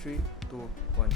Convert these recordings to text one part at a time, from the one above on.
3, 2, 1.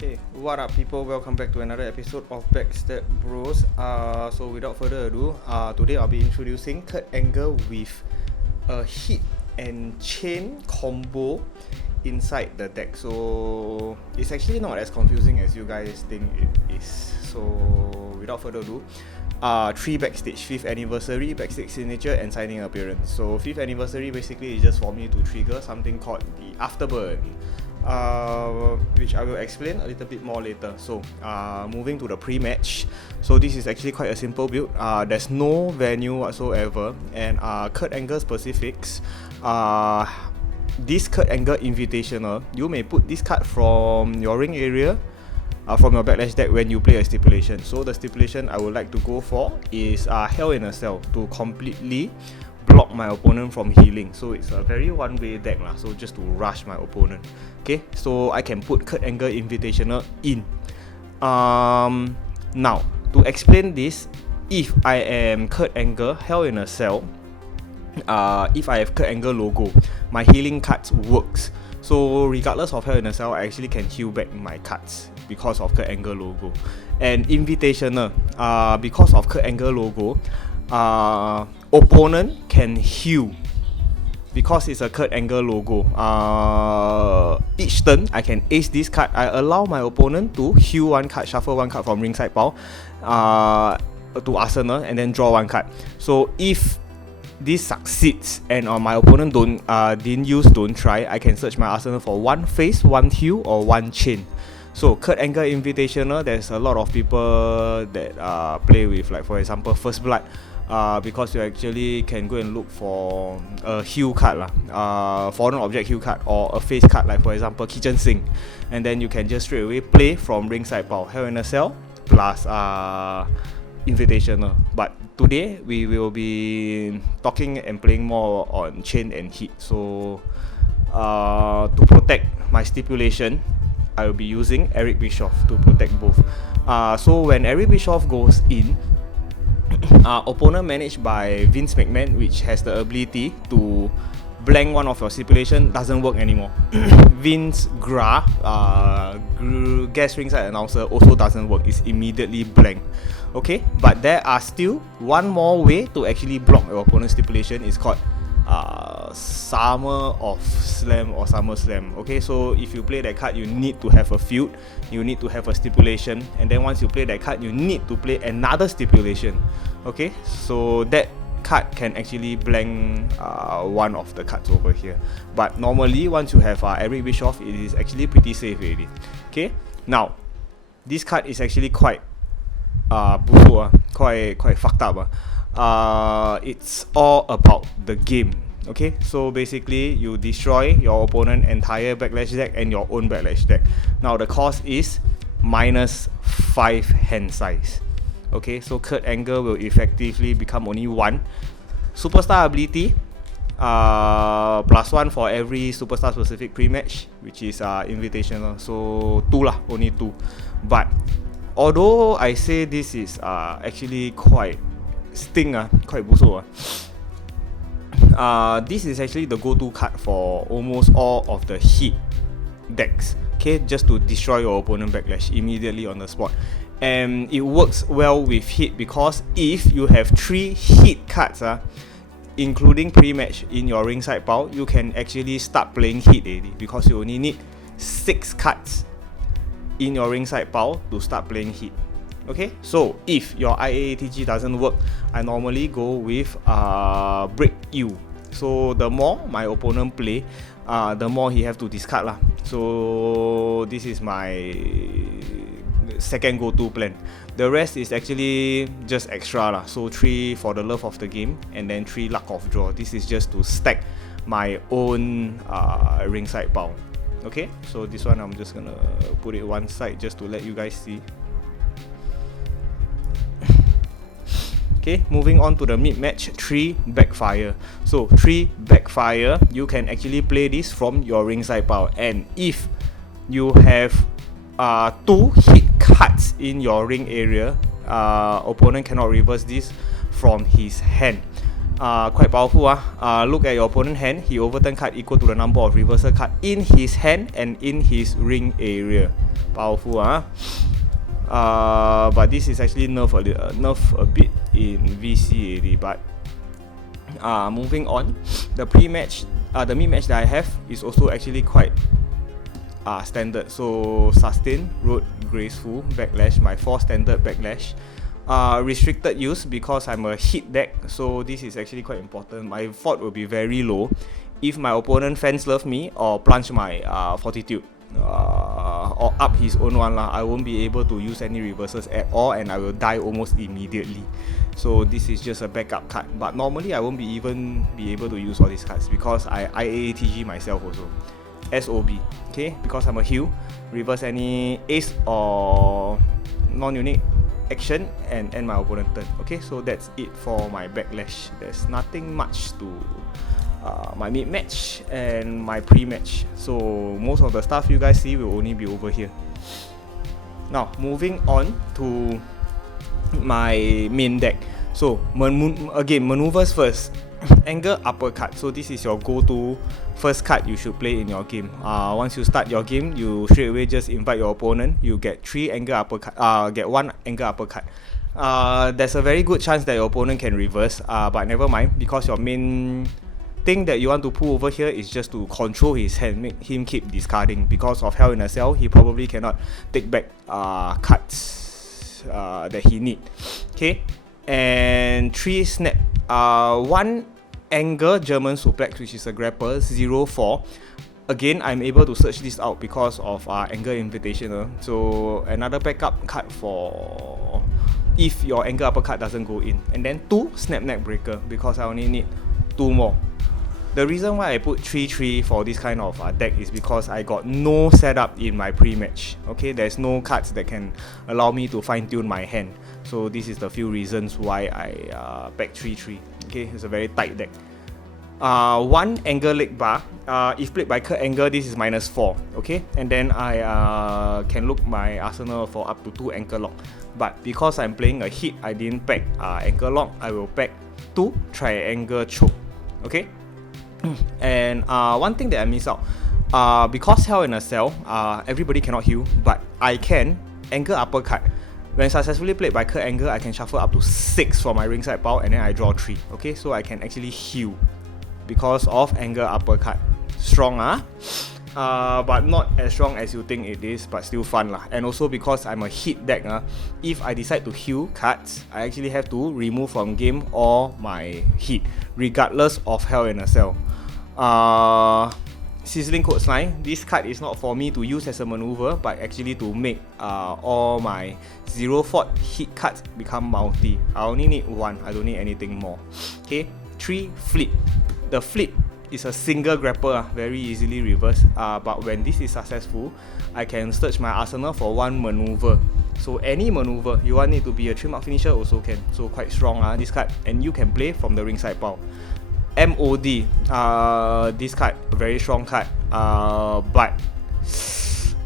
Hey, what up people? Welcome back to another episode of Backstab Bros. So without further ado, today I'll be introducing kurtangle with a hit and chain combo inside the deck. So it's actually not as confusing as you guys think it is. So without further ado, 3 backstage, 5th anniversary, backstage signature and signing appearance. So 5th anniversary basically is just for me to trigger something called the afterburn, which I will explain a little bit more later. So moving to the pre-match, so this is actually quite a simple build. There's no venue whatsoever, and kurtangle specifics. This kurtangle invitational, you may put this card from your ring area, from your backlash deck when you play a stipulation. So the stipulation I would like to go for is Hell in a Cell, to completely block my opponent from healing. So it's a very one-way deck lah. So just to rush my opponent. Okay, so I can put kurtangle invitational in. Now to explain this, if I am kurtangle Hell in a Cell, if I have kurtangle logo, my healing cards works. So regardless of Hell in a Cell, I actually can heal back my cards because of kurtangle logo. And invitational, because of kurtangle logo, opponent can heal because it's a kurtangle logo. Each turn I can ace this card. I allow my opponent to heal one card, shuffle one card from ringside pile to arsenal, and then draw one card. So if this succeeds and my opponent don't try, I can search my arsenal for one face, one heal, or one chain. So kurtangle invitational, there's a lot of people that play with, like for example First Blood, because you actually can go and look for a heal card lah, foreign object heal card, or a face card, like for example kitchen sink, and then you can just straight away play from ringside pile, Hell in a Cell plus invitational. But today we will be talking and playing more on chain and heat. So to protect my stipulation, I will be using Eric Bischoff to protect both. So when Eric Bischoff goes in, opponent managed by Vince McMahon, which has the ability to blank one of your stipulation, doesn't work anymore. Vince guest ringside announcer also doesn't work. It's immediately blank. Okay, but there are still one more way to actually block your opponent's stipulation. It's called Summer of Slam or Summer Slam. Okay, so if you play that card, you need to have a feud, you need to have a stipulation, and then once you play that card, you need to play another stipulation. Okay, so that card can actually blank one of the cards over here. But normally once you have Eric Bischoff, it is actually pretty safe already. Okay, now this card is actually quite quite fucked up. It's all about the game. Okay, so basically you destroy your opponent's entire backlash deck and your own backlash deck. Now the cost is -5 hand size. Okay, so kurtangle will effectively become only 1 superstar ability, +1 for every superstar specific pre-match, which is invitational. So 2 lah, only 2. But although I say this is actually quite quite buso, this is actually the go-to card for almost all of the heat decks. Okay, just to destroy your opponent backlash immediately on the spot. And it works well with heat because if you have 3 heat cards, including pre-match in your ringside pile, you can actually start playing heat already, because you only need 6 cards in your ringside pile to start playing heat. Okay, so if your IAATG doesn't work, I normally go with break you. So the more my opponent play, the more he have to discard lah. So this is my second go-to plan. The rest is actually just extra lah. So 3 for the love of the game, and then 3 luck of draw. This is just to stack my own ringside pile. Okay, so this one I'm just gonna put it one side just to let you guys see. Okay, moving on to the mid-match, 3 backfire. So 3 backfire, you can actually play this from your ringside pile. And if you have 2 hit cards in your ring area, opponent cannot reverse this from his hand. Quite powerful. Look at your opponent's hand. He overturn card equal to the number of reversal card in his hand and in his ring area. Powerful. But this is actually nerf a bit in VC already. But moving on, the mid-match that I have is also actually quite standard. So sustain, road, graceful, backlash, my 4 standard backlash. Restricted use because I'm a hit deck, so this is actually quite important. My fort will be very low if my opponent fence love me or plunge my fortitude or up his own one lah. I won't be able to use any reversals at all and I will die almost immediately. So this is just a backup card, but normally I won't even be able to use all these cards because I AATG myself also. SOB, okay, because I'm a heal, reverse any ace or non-unique action and end my opponent turn. Okay, so that's it for my backlash. There's nothing much to my mid-match and my pre-match, so most of the stuff you guys see will only be over here. Now moving on to my main deck. So again, maneuvers first. Angle uppercut. So this is your go-to first card you should play in your game. Once you start your game, you straight away just invite your opponent. You get 3 angle uppercut. Get 1 angle uppercut. There's a very good chance that your opponent can reverse. But never mind, because your main thing that you want to pull over here is just to control his hand, make him keep discarding. Because of Hell in a Cell, he probably cannot take back cards that he need. Okay, and 3 snap. 1 angle German suplex, which is a grapple, 0-4. Again, I'm able to search this out because of angle invitational. So another backup card for if your angle uppercut doesn't go in. And then 2 snap neck breaker because I only need 2 more. The reason why I put 3-3 for this kind of deck is because I got no setup in my pre-match. Okay, there's no cards that can allow me to fine-tune my hand. So this is the few reasons why I back 3-3. Okay, it's a very tight deck. 1 angle leg bar. If played by Kurt Angle, this is -4. Okay, and then I can look my arsenal for up to 2 ankle lock. But because I'm playing a hit, I didn't pack ankle lock. I will pack 2 triangle choke. Okay. And one thing that I miss out, because Hell in a Cell, everybody cannot heal, but I can angle uppercut. When successfully played by Kurt Angle, I can shuffle up to 6 for my ringside pile and then I draw 3. Okay, so I can actually heal because of angle uppercut. Strong, but not as strong as you think it is, but still fun lah. And also because I'm a hit deck, if I decide to heal cards, I actually have to remove from game all my hit, regardless of Hell in a Cell. Sizzling Coastline. This card is not for me to use as a maneuver, but actually to make all my 0 fort hit cards become multi. I only need 1, I don't need anything more. Okay, 3 flip. The flip is a single grapple, very easily reversed. But when this is successful, I can search my arsenal for 1 maneuver. So any maneuver, you want it to be a 3-mark finisher also can. So quite strong this card, and you can play from the ringside pile. MOD, this card, a very strong card, but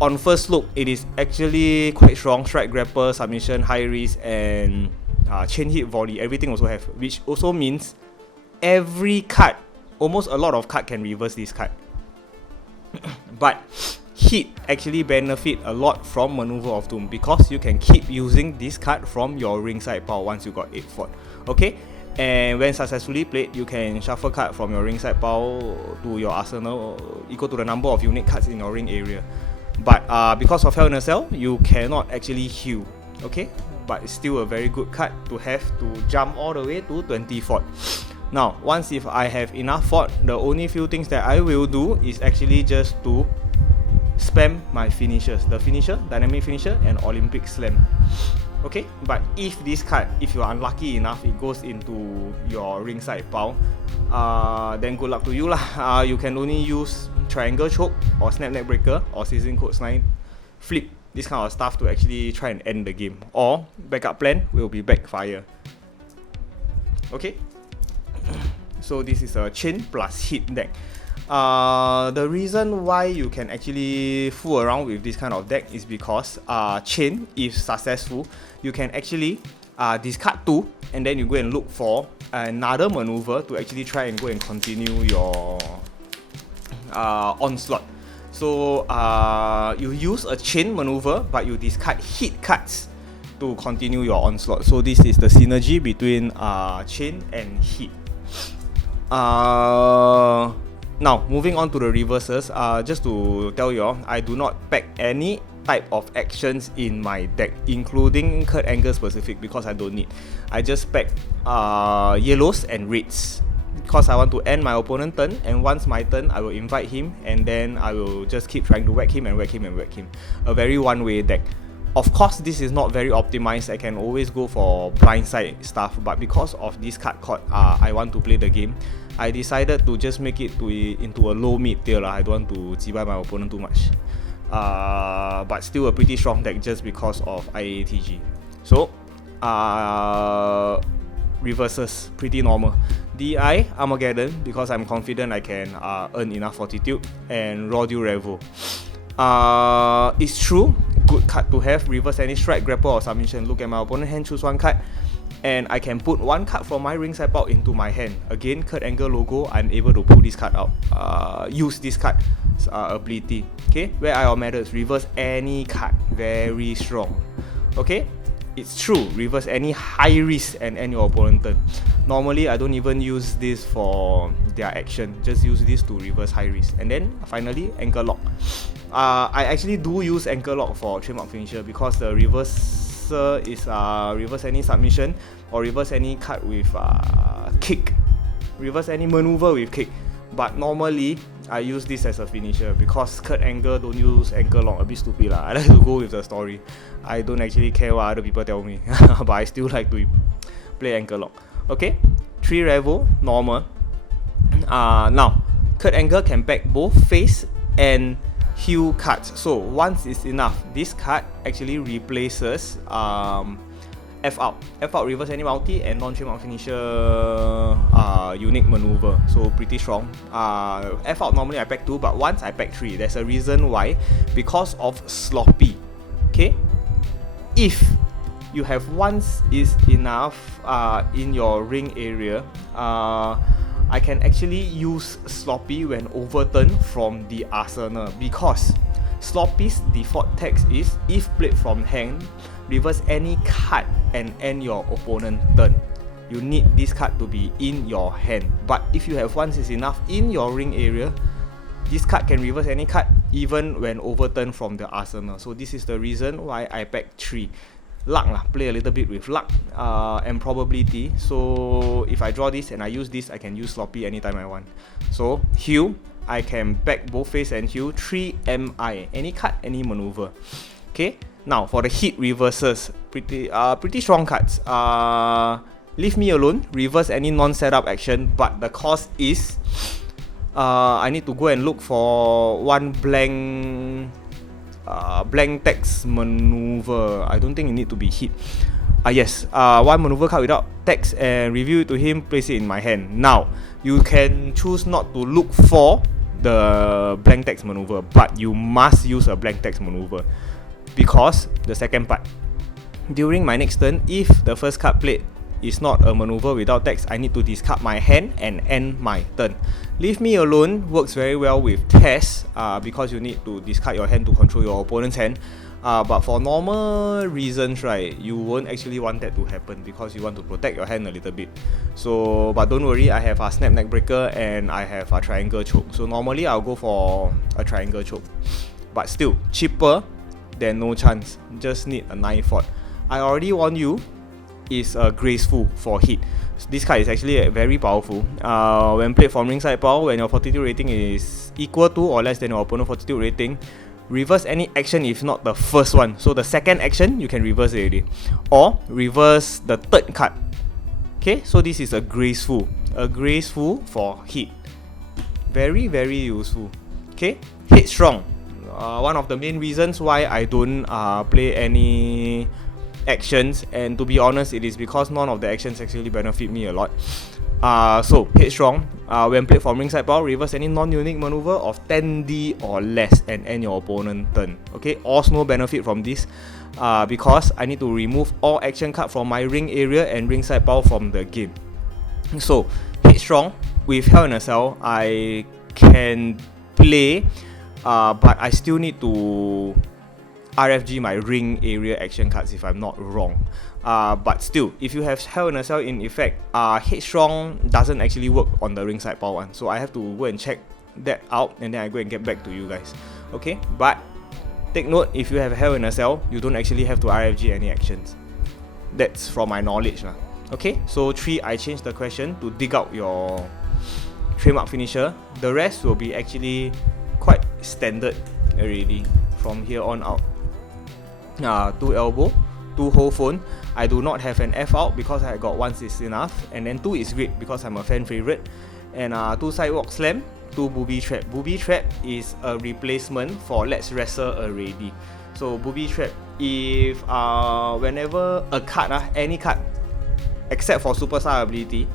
on first look, it is actually quite strong. Strike, grapple, submission, high risk, and chain hit, volley, everything also have, which also means every card, almost a lot of card can reverse this card. But hit actually benefit a lot from Maneuver of Doom because you can keep using this card from your ringside pile once you got 8 fort. Okay, and when successfully played, you can shuffle card from your ringside pile to your arsenal equal to the number of unique cards in your ring area. But because of Hell in a Cell, you cannot actually heal. Okay, but it's still a very good card to have to jump all the way to 20 fort. Now, once if I have enough fort, the only few things that I will do is actually just to spam my finishers. The finisher, dynamic finisher, and Olympic slam. Okay, but if this card, if you are unlucky enough, it goes into your ringside pile, then good luck to you lah. You can only use triangle choke or snap neck breaker or sizzling coastline, flip, this kind of stuff to actually try and end the game. Or backup plan will be backfire. Okay, so this is a chain plus hit deck. The reason why you can actually fool around with this kind of deck is because chain, if successful, you can actually discard 2 and then you go and look for another maneuver to actually try and go and continue your onslaught. So you use a chain maneuver, but you discard hit cards to continue your onslaught. So this is the synergy between chain and hit. Now moving on to the reverses, just to tell you all, I do not pack any type of actions in my deck, including kurtangle specific, because I don't need. I just pack yellows and reds because I want to end my opponent's turn, and once my turn I will invite him, and then I will just keep trying to whack him and whack him and whack him. A very one-way deck. Of course, this is not very optimized. I can always go for blindside stuff, but because of this card called I want to play the game, I decided to just make it into a low mid tier. I don't want to zibai my opponent too much. But still a pretty strong deck just because of IATG. So reverses pretty normal. DI Armageddon because I'm confident I can earn enough fortitude, and Raw Deal Revo. It's true, good card to have. Reverse any strike, grapple or submission. Look at my opponent hand, choose one card, and I can put one card from my ringside pile into my hand. Again, kurtangle logo, I'm able to pull this card out. Use this card ability. Okay, where are your methods? Reverse any card, very strong. Okay, it's true, reverse any high risk and end your opponent turn. Normally I don't even use this for their action, just use this to reverse high risk. And then finally, ankle lock. I actually do use ankle lock for trademark finisher because the reverse is reverse any submission or reverse any card with kick, reverse any maneuver with kick. But normally I use this as a finisher because kurtangle don't use ankle lock, a bit stupid lah. I like to go with the story. I don't actually care what other people tell me, but I still like to play ankle lock. Okay, 3 revo, normal. Now, kurtangle can pack both face and heal cards. So once is enough. This card actually replaces F out. F out reverse any multi and non-trademark finisher unique maneuver. So pretty strong. F out normally I pack 2, but once I pack 3. There's a reason why. Because of sloppy. Okay? If you have once is enough in your ring area, I can actually use sloppy when overturned from the arsenal, because sloppy's default text is if played from hand, reverse any card and end your opponent turn. You need this card to be in your hand. But if you have once is enough in your ring area, this card can reverse any card even when overturned from the arsenal. So this is the reason why I pack 3. Luck lah, play a little bit with luck and probability. So if I draw this and I use this, I can use sloppy anytime I want. So heal, I can pack both face and heal. 3 MI, any card, any maneuver. Okay, now for the hit reverses, pretty strong cards. Leave me alone, reverse any non-setup action, but the cost is I need to go and look for one blank text maneuver. I don't think it need to be hit. Yes, one maneuver card without text and review it to him, place it in my hand. Now, you can choose not to look for the blank text maneuver, but you must use a blank text maneuver, because the second part, during my next turn, if the first card played is not a maneuver without text, I need to discard my hand and end my turn. Leave me alone works very well with tests because you need to discard your hand to control your opponent's hand. But for normal reasons, right, you won't actually want that to happen because you want to protect your hand a little bit. So, but don't worry, I have a snap neck breaker and I have a triangle choke. So normally I'll go for a triangle choke, but still cheaper than no chance. Just need a 9 fort. I already warned you, is graceful for hit. So this card is actually very powerful. When played from ringside pile, when your fortitude rating is equal to or less than your opponent's fortitude rating, reverse any action if not the first one. So the second action you can reverse it already, or reverse the third card. Okay, so this is a graceful for hit. Very useful. Okay, hit strong. One of the main reasons why I don't play any actions, and to be honest, it is because none of the actions actually benefit me a lot. So hit strong. When played from ringside pile, reverse any non-unique maneuver of 10D or less and end your opponent turn. Okay, also no benefit from this because I need to remove all action card from my ring area and ringside pile from the game. So Headstrong with Hell in a Cell, I can play, but I still need to RFG my ring area action cards if I'm not wrong. But still, if you have Hell in a Cell in effect, Headstrong doesn't actually work on the ringside power one. So I have to go and check that out, and then I go and get back to you guys. Okay, but take note, if you have Hell in a Cell, you don't actually have to RFG any actions. That's from my knowledge lah. Okay, so 3, I changed the question to dig out your trademark finisher. The rest will be actually quite standard already from here on out. 2 elbow, 2 hold phone. I do not have an F out because I got once is enough, and then 2 is great because I'm a fan favorite, and 2 sidewalk slam, 2 booby trap. Booby trap is a replacement for Let's Wrestle already. So booby trap, if whenever a card, any card except for superstar ability,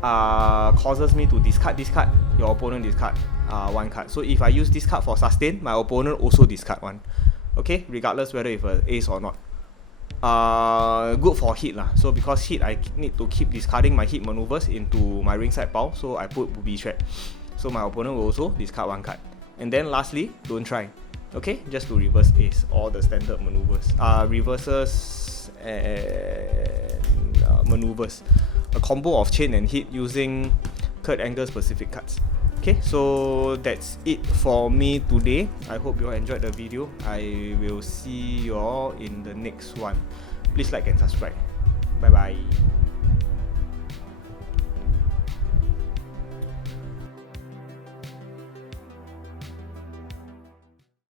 causes me to discard this card, your opponent discard 1 card. So if I use this card for sustain, my opponent also discard 1. Okay, regardless whether if a ace or not. Good for hit lah. So because hit, I need to keep discarding my hit maneuvers into my ringside pile, so I put booby trap. So my opponent will also discard 1 card. And then lastly, don't try. Okay, just to reverse ace, all the standard maneuvers. Reverses and maneuvers. A combo of chain and hit using Kurt Angle specific cards. Okay, so that's it for me today. I hope you all enjoyed the video. I will see you all in the next one. Please like and subscribe. Bye bye.